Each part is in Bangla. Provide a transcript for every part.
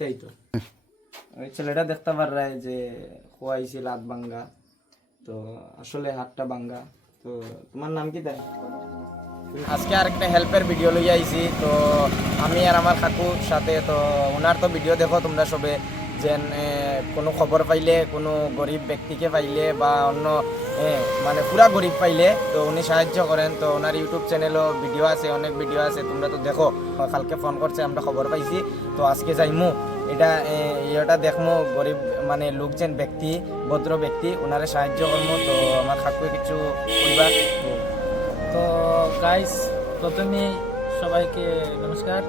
তাই তো ওই ছেলেটা দেখতে পাররা যে খোয়াইছিল হাত ভাঙ্গা। তো আসলে হাতটা ভাঙ্গা। তো তোমার নাম কি তাই আজকে আরেকটা হেল্পের ভিডিও লই আইছি। তো আমি আর আমার কাকুর সাথে তো ওনার তো ভিডিও দেখো তোমরা সবে। যেন কোনো খবর পাইলে কোনো গরিব ব্যক্তিকে পাইলে বা অন্য এ, মানে পুরা গরিব পাইলে তো উনি সাহায্য করেন। তো ওনার ইউটিউব চ্যানেলও ভিডিও আছে অনেক ভিডিও আছে তোমরা তো দেখো। কালকে ফোন করছে আমরা খবর পাইছি। তো আজকে যাইমু। এটা ইয়েটা দেখমু, গরিব মানে লোকজন, ব্যক্তি, ভদ্র ব্যক্তি ওনারে সাহায্য করব তো আমার থাকবে কিছু করবার তো গাইস প্রথমে সবাইকে নমস্কার।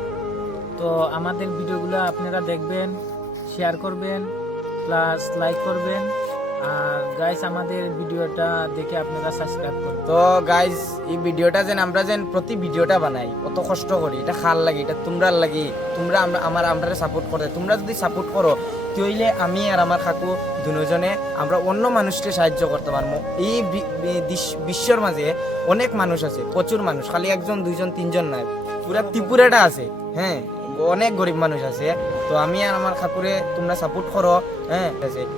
তো আমাদের ভিডিওগুলো আপনারা দেখবেন শেয়ার করবেন প্লাস লাইক করবেন। আর গাইস আমাদের ভিডিওটা দেখে আপনারা সাবস্ক্রাইব করবেন তো গাইজ এই ভিডিওটা যেন আমরা যেন প্রতি ভিডিওটা বানাই অত কষ্ট করি, এটা খাল লাগি, এটা তোমরার লাগি, তোমরা আমরা আমার সাপোর্ট করে, তোমরা যদি সাপোর্ট করো তাইলে আমি আর আমার কাকু দুজনে আমরা অন্য মানুষকে সাহায্য করতে পারব। এই বিশ্বর মাঝে অনেক মানুষ আছে, প্রচুর মানুষ, খালি একজন, দুইজন, তিনজন নাই, পুরা ত্রিপুরাটা আছে হ্যাঁ? অনেক গরিব মানুষ আছে। তো আমি আর আমার কাকুরে তোমরা সাপোর্ট করো হ্যাঁ?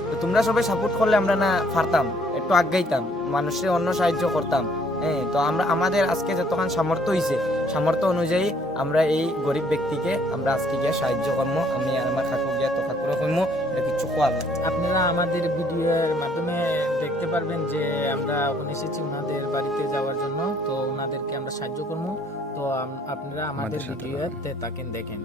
তো তোমরা সবাই সাপোর্ট করলে আমরা না পারতাম একটু আগাইতাম, মানুষের অন্য সাহায্য করতাম হ্যাঁ? তো আমরা, আমাদের আজকে যতক্ষণ সামর্থ্য হয়েছে সামর্থ্য অনুযায়ী আমরা এই গরিব ব্যক্তিকে আমরা আজকে গিয়ে সাহায্য করব আমি আর আমার কাকু গিয়া তো কাকুরে কইমু এটা কিছু খোয়াল আপনারা আমাদের ভিডিওর মাধ্যমে দেখতে পারবেন যে আমরা ওখানে এসেছি ওনাদের বাড়িতে যাওয়ার জন্য, তো ওনাদেরকে আমরা সাহায্য করব তো আপনারা আমাদের ভিডিওতে তাকেন দেখেন।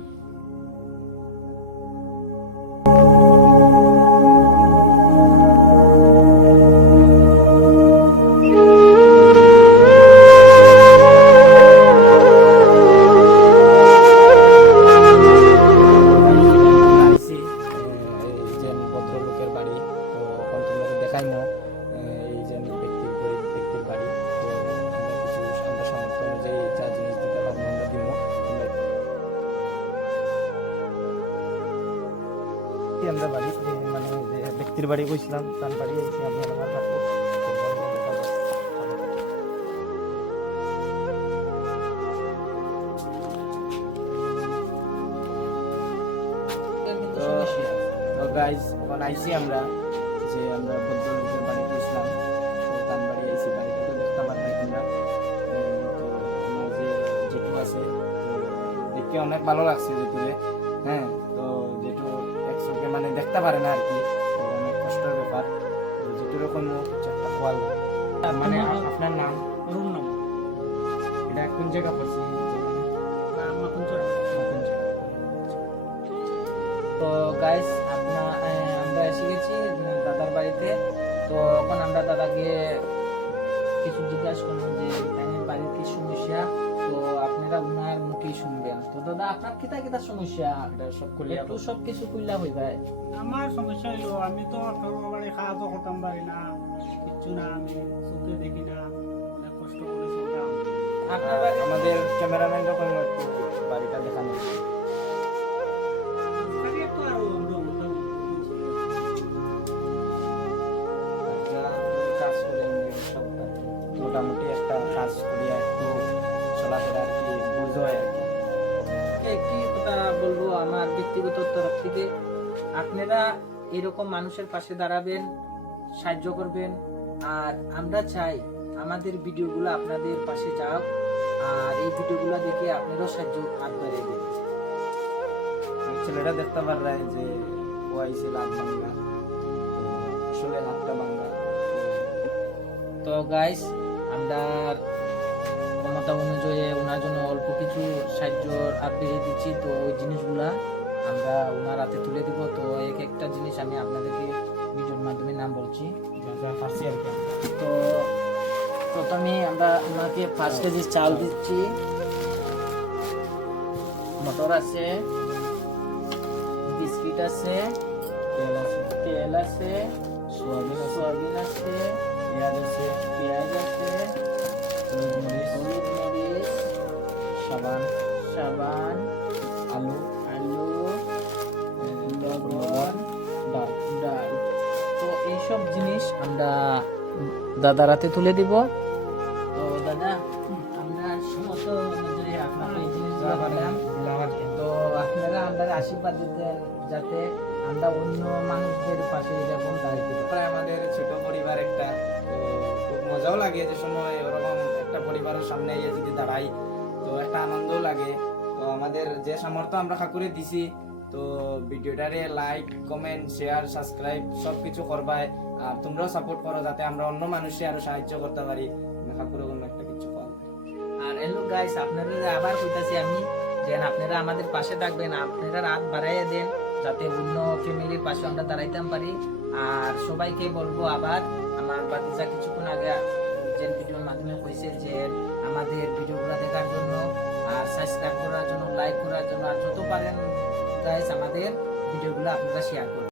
আমরা বাড়ি মানে যে ব্যক্তির বাড়ি কইছিলাম তার বাড়ি এসে আমি আমার গাইজ এখন আইসি আমরা যে আমরা ভদ্রলোকের বাড়ি গেছিলাম তার বাড়ি আইসি বাড়িটা তো দেখতে পারবে তোমরা। তো আমার যে জেঠু আছে, তো দেখতে অনেক ভালো লাগছে জেঠুরে। হ্যাঁ তো জেঠু একসঙ্গে মানে দেখতে পারে না আর কি। তো অনেক কষ্টের ব্যাপার। কিছু একটা খোয়াল মানে আপনার নাম? অরুণ নাম। এটা কোন জায়গা পড়ছে? তো গাইস আপনার আমরা এসে গেছি দাদার বাড়িতে। তো এখন আমরা দাদাকে কিছু জিজ্ঞাসা করব যে বাড়ির কি সমস্যা তো আপনারা উনার মুখেই শুনবেন। তো দাদা আপনার কিতা কিতা সমস্যা? এটা সব করলে একটু সব কিছু কইলা হই ভাই আমার সমস্যা হইল আমি তো সর্ববারে খাওয়া দাওয়া করতাম পারি না। কিচ্ছু না আমি চোখে দেখি না। অনেক কষ্ট করে চলতাম আপনার বাড়ি আমাদের ক্যামেরাম্যান যখন বাড়িটা দেখানো। খালি মোটামুটি একটা কাজ করি একটু চলাফেরা আর কি বুঝো একটি কথা বলব আমার ব্যক্তিগত তরফ থেকে? আপনারা এরকম মানুষের পাশে দাঁড়াবেন সাহায্য করবেন আর আমরা চাই আমাদের ভিডিওগুলো আপনাদের পাশে যাও আর এই ভিডিওগুলো দেখে আপনারাও সাহায্য হাত বাড়িয়ে দেবেন ছেলেটা দেখতে পারলে যে ও আইসে লাভ বাংলা আসলে বাংলা। তো গাইস আমরা ক্ষমতা অনুযায়ী ওনার জন্য অল্প কিছু সাহায্য হাত বেরিয়ে দিচ্ছি। তো ওই জিনিসগুলা আমরা ওনার হাতে তুলে দিব। তো এক একটা জিনিস আমি আপনাদেরকে ভিডিওর মাধ্যমে নাম বলছি। যা যা পারছি আর কি। তো প্রথমে আমরা ওনাকে পাঁচ কেজি চাল দিচ্ছি। মটর আছে বিস্কিট আছে তেল আছে। তেল আছে সোয়াবিন আছে। সয়াবিন আছে পেঁয়াজ আছে। পেঁয়াজ আছে। হলুদ সাবান আলু আলু তো এইসব জিনিস আমরা দাদার হাতে তুলে দিব তো দাদা আমরা এই তো আপনারা আমাদের আশীর্বাদ যাতে আমরা অন্য মানুষদের পাশে পারি প্রায় আমাদের ছোট পরিবার একটা খুব মজাও লাগে যে সময় পরিবারের সামনে গিয়ে যদি দাঁড়াই, তো একটা আনন্দও লাগে। তো আমাদের যে সামর্থ্য আমরা ঠাকুরে দিছি, তো ভিডিওটারে লাইক কমেন্ট শেয়ার সাবস্ক্রাইব সব কিছু করবাই। আর তোমরাও সাপোর্ট করো যাতে আমরা অন্য মানুষে আরও সাহায্য করতে পারি। ঠাকুরে কোনো একটা কিছু পাবো আর হ্যালো গাইস আপনারা আবার কইতাছি আমি, যে আপনারা আমাদের পাশে থাকবেন, আপনারা রাত বাড়াইয়া দেন, যাতে অন্য ফ্যামিলির পাশে আমরা দাঁড়াইতাম পারি। আর সবাইকে বলব আবার, আমার বাতিজা কিছুক্ষণ আগে যে ভিডিওর মাধ্যমে কইছে যে আমাদের ভিডিওগুলো দেখার জন্য আর সাবস্ক্রাইব করার জন্য লাইক করার জন্য, আর যত পারেন গাইস আমাদের ভিডিওগুলো আপনারা শেয়ার করুন।